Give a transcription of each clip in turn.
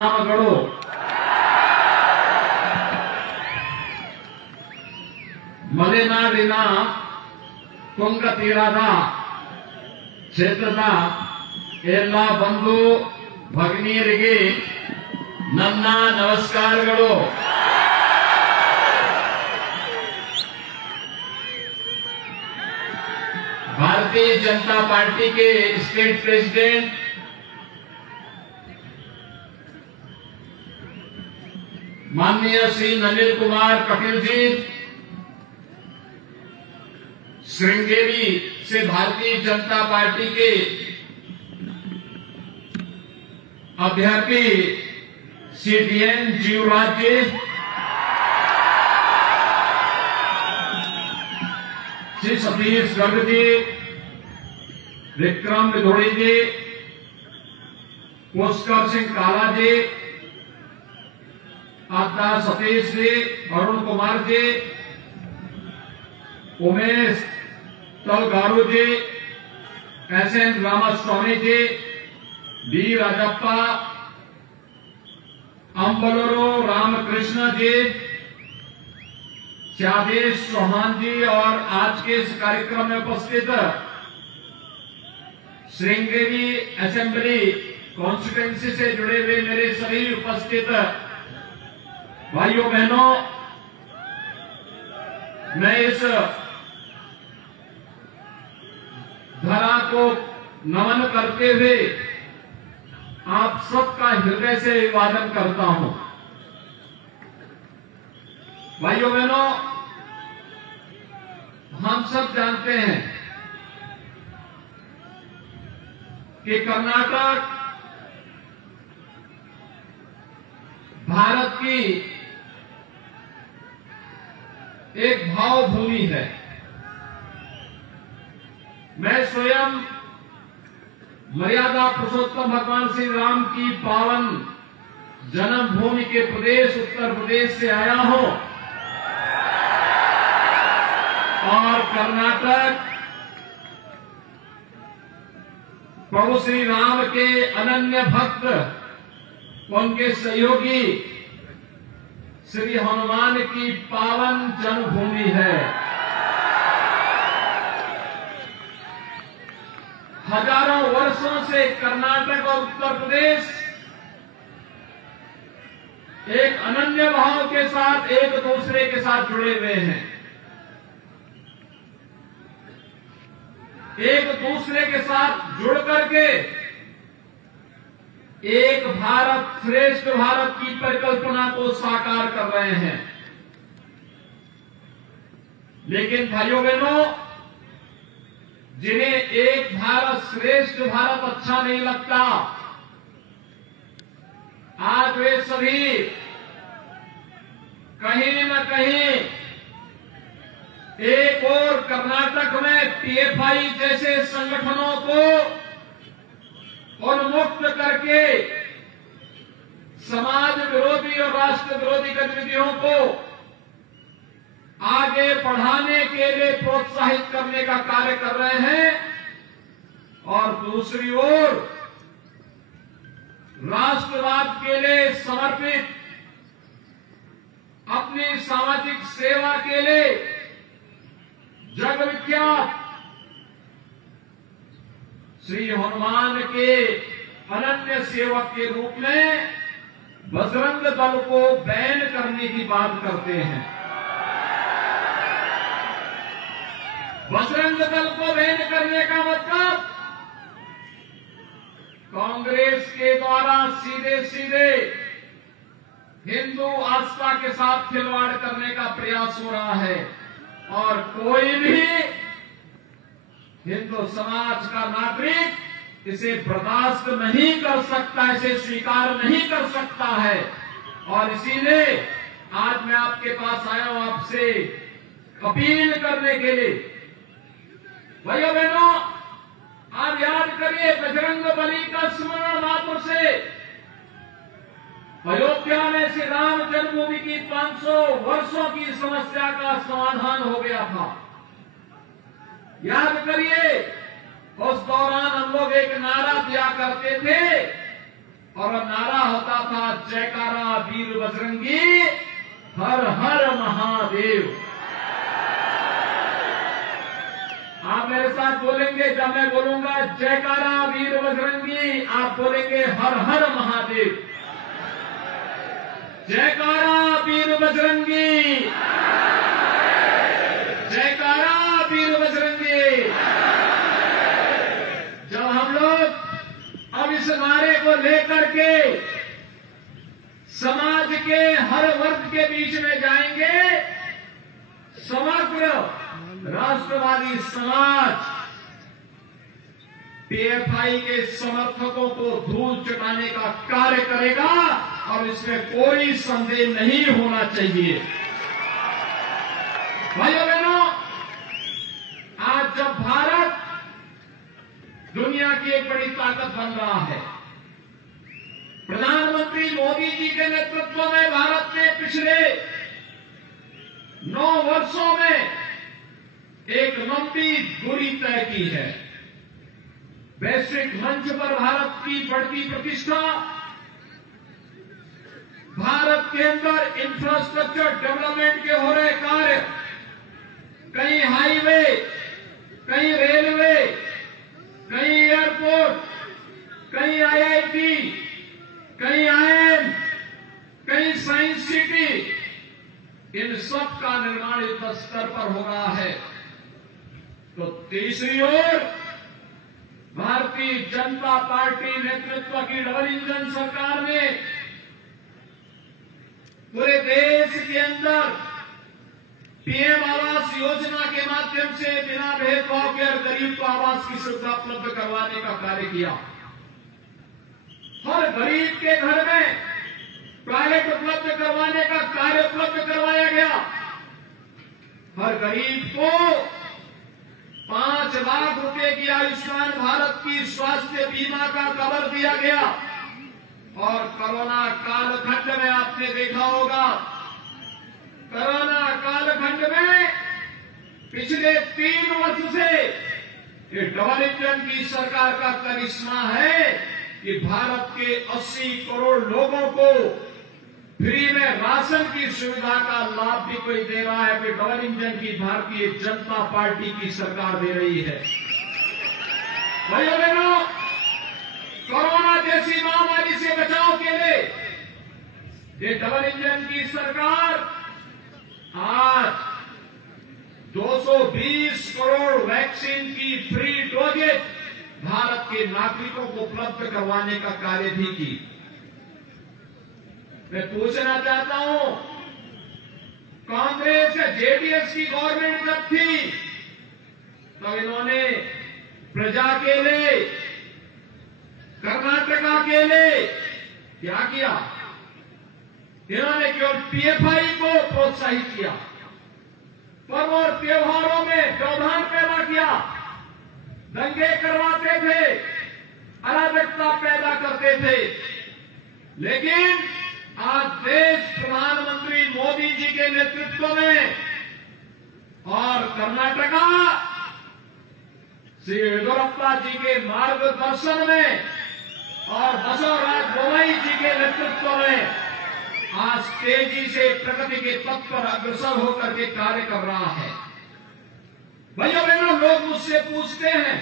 ನಾಮಗಳು ಮಲೆನಾಡಿನ ತುಂಗ ತೀರದ ಕ್ಷೇತ್ರದ ಎಲ್ಲ ಬಂಧು ಭಗಿನಿಯರಿಗೆ ನನ್ನ ನಮಸ್ಕಾರಗಳು. भारतीय जनता पार्टी के स्टेट प्रेसिडेंट माननीय श्री नलिन कुमार कटिल जी श्रृंगेरी से भारतीय जनता पार्टी के अभ्यर्थी CDN जीवराज जी, श्री सतीश गर्ग जी, विक्रम विधोड़ी जी, पुष्कर सिंह काला जी, आत्मा सतीश जी, अरुण कुमार जी, उमेश तलगारू जी, SN रामास्वामी जी, डी राजप्पा, अंबलूरू रामकृष्ण जी, श्यादेश चौहान जी और आज के इस कार्यक्रम में उपस्थित श्रृंगेरी असेंबली कॉन्स्टिट्यूएंसी से जुड़े हुए मेरे सभी उपस्थित भाइयों बहनों, मैं इस धरा को नमन करते हुए आप सबका हृदय से अभिवादन करता हूं. भाइयों बहनों, हम सब जानते हैं कि कर्नाटक भारत की एक भावभूमि है. मैं स्वयं मर्यादा पुरुषोत्तम भगवान श्री राम की पावन जन्मभूमि के प्रदेश उत्तर प्रदेश से आया हूं और कर्नाटक प्रभु श्री राम के अनन्य भक्त उनके सहयोगी श्री हनुमान की पावन जन्मभूमि है. हजारों वर्षों से कर्नाटक और उत्तर प्रदेश एक अनन्य भाव के साथ एक दूसरे के साथ जुड़े हुए हैं. एक दूसरे के साथ जुड़ करके एक भारत श्रेष्ठ भारत की परिकल्पना को साकार कर रहे हैं. लेकिन भाइयों बहनों, जिन्हें एक भारत श्रेष्ठ भारत अच्छा नहीं लगता, आज वे सभी कहीं न कहीं एक और कर्नाटक में PFI जैसे संगठनों को उन्मुक्त करके समाज विरोधी और राष्ट्र विरोधी गतिविधियों को आगे बढ़ाने के लिए प्रोत्साहित करने का कार्य कर रहे हैं और दूसरी ओर राष्ट्रवाद के लिए समर्पित अपनी सामाजिक सेवा के लिए जग विख्यात श्री हनुमान के अनन्य सेवक के रूप में बजरंग दल को बैन करने की बात करते हैं. बजरंग दल को बैन करने का मतलब कांग्रेस के द्वारा सीधे सीधे हिंदू आस्था के साथ खिलवाड़ करने का प्रयास हो रहा है और कोई भी हिंदू समाज का नागरिक इसे बर्दाश्त नहीं कर सकता, इसे स्वीकार नहीं कर सकता है. और इसीलिए आज मैं आपके पास आया हूं आपसे अपील करने के लिए. भाइयों बहनों, आप याद करिए, बजरंग बली का स्मरण मात्र से अयोध्या में श्री राम जन्मभूमि की 500 वर्षों की समस्या का समाधान हो गया था. याद करिए, उस दौरान हम लोग एक नारा दिया करते थे और नारा होता था जयकारा वीर बजरंगी, हर हर महादेव। आप मेरे साथ बोलेंगे, जब मैं बोलूंगा जयकारा वीर बजरंगी, आप बोलेंगे हर हर महादेव। जयकारा वीर बजरंगी, जयकारा वीर बजरंगी। जब हम लोग अब इस नारे को लेकर के समाज के हर वर्ग के बीच में जाएंगे, समग्र राष्ट्रवादी समाज पीएफआई के समर्थकों को धूल चटाने का कार्य करेगा और इसमें कोई संदेह नहीं होना चाहिए। भाइयों बहनों, आज जब भारत दुनिया की एक बड़ी ताकत बन रहा है, प्रधानमंत्री मोदी जी के नेतृत्व में भारत ने पिछले 9 वर्षों में एक लंबी दूरी तय की है। वैश्विक मंच पर भारत की बढ़ती प्रतिष्ठा, भारत के अंदर इंफ्रास्ट्रक्चर डेवलपमेंट के हो रहे कार्य, कहीं हाईवे, कहीं रेलवे, कहीं एयरपोर्ट, कहीं आईआईटी, कहीं आईआईएम, कहीं साइंस सिटी, इन सब का निर्माण युद्ध स्तर पर हो रहा है। तो तीसरी ओर भारतीय जनता पार्टी नेतृत्व की डबल इंजन सरकार ने पूरे देश के अंदर पीएम आवास योजना के माध्यम से बिना भेदभाव के हर गरीब को आवास की सुविधा उपलब्ध करवाने का कार्य किया। हर गरीब के घर में टॉयलेट उपलब्ध करवाने का कार्य उपलब्ध करवाया गया। हर गरीब को 5 लाख रुपए की आयुष्मान भारत की स्वास्थ्य बीमा का कवर दिया गया। और कोरोना कालखंड में आपने देखा होगा, कोरोना कालखंड में पिछले 3 वर्ष से ये डबल इंजन की सरकार का करिश्मा है कि भारत के 80 करोड़ लोगों को फ्री में राशन की सुविधा का लाभ भी कोई दे रहा है कि डबल इंजन की भारतीय जनता पार्टी की सरकार दे रही है। भाइयों बहनों, कोरोना जैसी महामारी से बचाव के लिए ये डबल इंजन की सरकार आज 220 करोड़ वैक्सीन की फ्री डोजेज भारत के नागरिकों को उपलब्ध करवाने का कार्य भी की। मैं पूछना चाहता हूं, कांग्रेस या जेडीएस की गवर्नमेंट जब थी तब इन्होंने प्रजा के लिए, कर्नाटका के लिए क्या किया? इन्होंने केवल पीएफआई को प्रोत्साहित किया, पर्व और त्योहारों में व्यवधान पैदा किया, दंगे करवाते थे, अराजकता पैदा करते थे। लेकिन आज देश प्रधानमंत्री मोदी जी के नेतृत्व में और कर्नाटका श्री येदियुरप्पा जी के मार्गदर्शन में और बसवराज बोम्मई जी के नेतृत्व में आज तेजी से प्रगति के पथ पर अग्रसर होकर के कार्य कर रहा है। भाइयों बहनों, लोग मुझसे पूछते हैं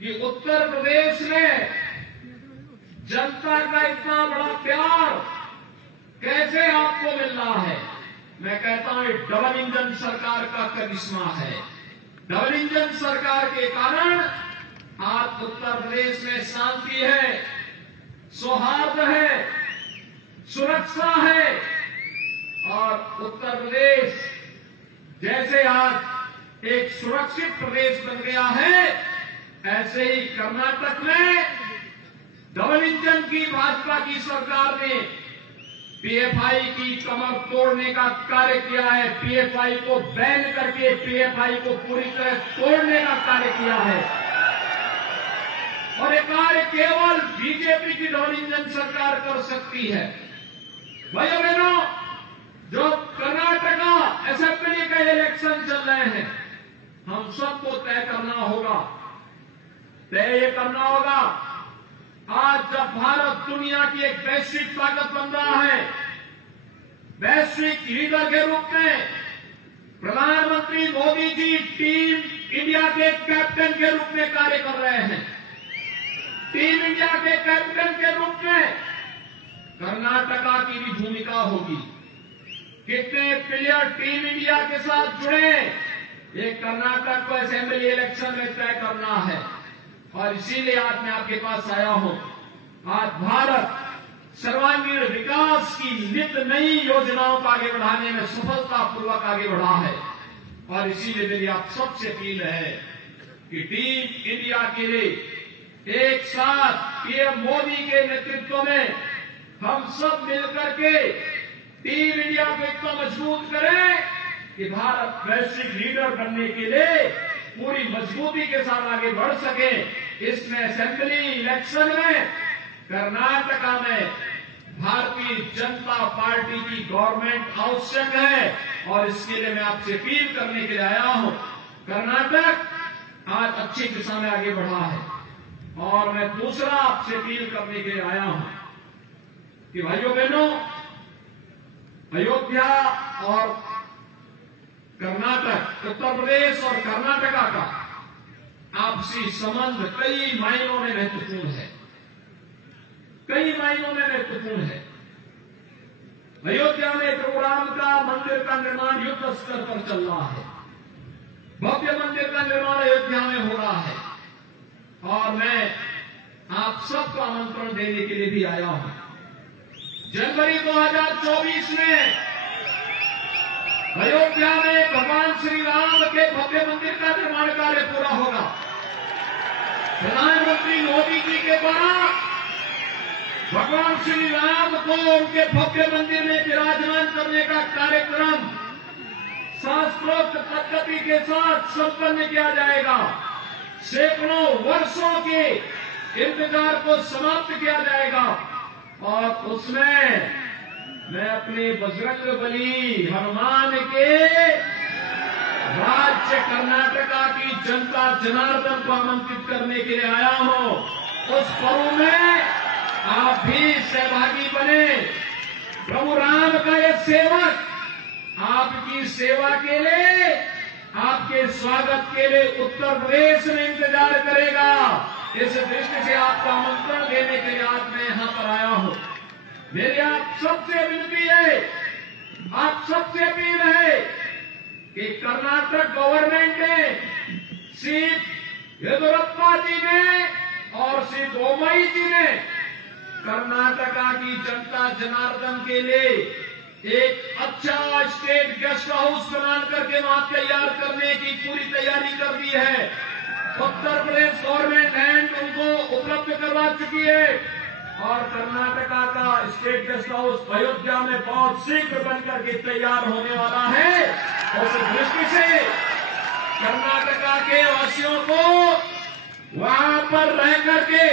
कि उत्तर प्रदेश में जनता का इतना बड़ा प्यार कैसे आपको मिल रहा है? मैं कहता हूं, डबल इंजन सरकार का करिश्मा है। डबल इंजन सरकार के कारण आज उत्तर प्रदेश में शांति है, सौहार्द है, सुरक्षा है। और उत्तर प्रदेश जैसे आज एक सुरक्षित प्रदेश बन गया है, ऐसे ही कर्नाटक में डबल इंजन की भाजपा की सरकार ने पीएफआई की कमर तोड़ने का कार्य किया है। पीएफआई को बैन करके पीएफआई को पूरी तरह तोड़ने का कार्य किया है। और ये कार्य केवल बीजेपी की डबल इंजन सरकार कर सकती है। भाइयों बहनों, जो कर्नाटका असेंबली का इलेक्शन चल रहे हैं, हम सबको तय करना होगा आज जब भारत दुनिया की एक वैश्विक ताकत बन रहा है, वैश्विक लीडर के रूप में प्रधानमंत्री मोदी जी टीम इंडिया के कैप्टन के रूप में कार्य कर रहे हैं। टीम इंडिया के कैप्टन के रूप में कर्नाटका की भी भूमिका होगी। कितने प्लेयर टीम इंडिया के साथ जुड़े, ये कर्नाटक को असेंबली इलेक्शन में तय करना है। और इसीलिए आज मैं आपके पास आया हूं। आज भारत सर्वांगीण विकास की नित नई योजनाओं को आगे बढ़ाने में सफलतापूर्वक आगे बढ़ा है। और इसीलिए मेरी आप सबसे अपील है कि टीम इंडिया के लिए एक साथ पीएम मोदी के नेतृत्व में हम सब मिलकर के टीम इंडिया को इतना मजबूत करें कि भारत वैश्विक लीडर बनने के लिए पूरी मजबूती के साथ आगे बढ़ सके। इसमें असेंबली इलेक्शन में कर्नाटका में भारतीय जनता पार्टी की गवर्नमेंट आवश्यक है। और इसके लिए मैं आपसे अपील करने के लिए आया हूं। कर्नाटक आज अच्छी दिशा में आगे बढ़ा है। और मैं दूसरा आपसे अपील करने के लिए आया हूं कि भाइयों बहनों, अयोध्या और कर्नाटक, उत्तर प्रदेश और कर्नाटका का आपसी संबंध कई मायनों में महत्वपूर्ण है, कई मायनों में महत्वपूर्ण है। अयोध्या में प्रभु राम का मंदिर का निर्माण युद्ध स्तर पर चल रहा है। भव्य मंदिर का निर्माण अयोध्या में हो रहा है। और मैं आप सबको आमंत्रण देने के लिए भी आया हूं। जनवरी 2024 में अयोध्या में भगवान श्री राम के भव्य मंदिर का निर्माण कार्य पूरा होगा। प्रधानमंत्री मोदी जी के द्वारा भगवान श्री राम को उनके भव्य मंदिर में विराजमान करने का कार्यक्रम शास्त्रोक्त पद्धति के साथ संपन्न किया जाएगा। सैकड़ों वर्षों के इंतजार को समाप्त किया जाएगा। और उसमें मैं अपने बजरंगबली हनुमान के राज्य कर्नाटका की जनता जनार्दन को आमंत्रित करने के लिए आया हूं। उस पर्व में आप भी सहभागी बने। प्रभु राम का यह सेवक आपकी सेवा के लिए, आपके स्वागत के लिए उत्तर प्रदेश में इंतजार करेगा। इस दृष्टि से आपको आमंत्रण देने के लिए आज मैं यहां पर आया हूं। मेरी आप सबसे विनती है, आप सबसे अपील है कि कर्नाटक गवर्नमेंट ने, श्री येदियुरप्पा जी ने और श्री बोम्मई जी ने कर्नाटका की जनता जनार्दन के लिए एक अच्छा स्टेट गेस्ट हाउस बना करके वहां तैयार करने की पूरी तैयारी कर दी है। उत्तर प्रदेश गवर्नमेंट लैंड उनको उपलब्ध करवा चुकी है। और कर्नाटका का स्टेट गेस्ट हाउस अयोध्या में बहुत शीघ्र बनकर के तैयार होने वाला है। उस दृष्टि से कर्नाटका के वासियों को वहां पर रह करके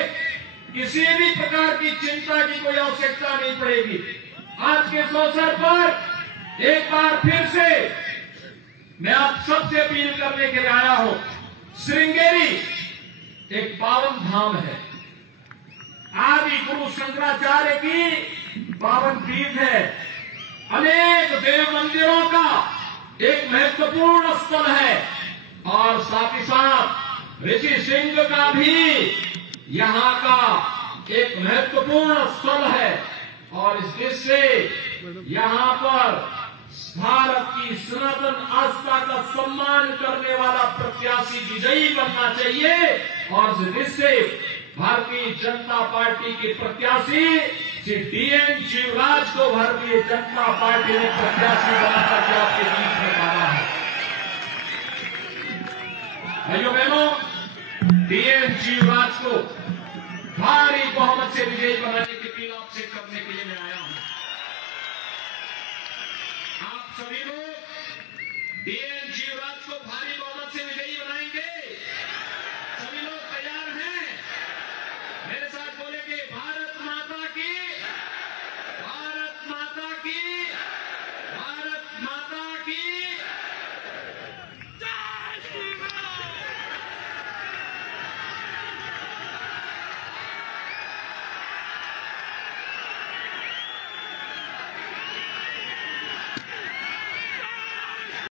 किसी भी प्रकार की चिंता की कोई आवश्यकता नहीं पड़ेगी। आज के इस अवसर पर एक बार फिर से मैं आप सबसे अपील करने के लिए आया हूं। श्रृंगेरी एक पावन धाम है, आदि गुरु शंकराचार्य की पावन पीठ है, अनेक देव मंदिरों का एक महत्वपूर्ण स्थल है। और साथ ही साथ ऋषि सिंह का भी यहाँ का एक महत्वपूर्ण स्थल है। और इस दृष्टि से यहाँ पर भारत की सनातन आस्था का सम्मान करने वाला प्रत्याशी विजयी बनना चाहिए। और इस दृष्टि से भारतीय जनता पार्टी के प्रत्याशी श्री डीएन शिवराज को भारतीय जनता पार्टी ने प्रत्याशी बनाकर के आपके बीच में डाला है। भाइयों बहनों, डीएन शिवराज को भारी बहुमत से विजयी बनाने की अपील आपसे करने के लिए मैं आया हूं। आप सभी लोग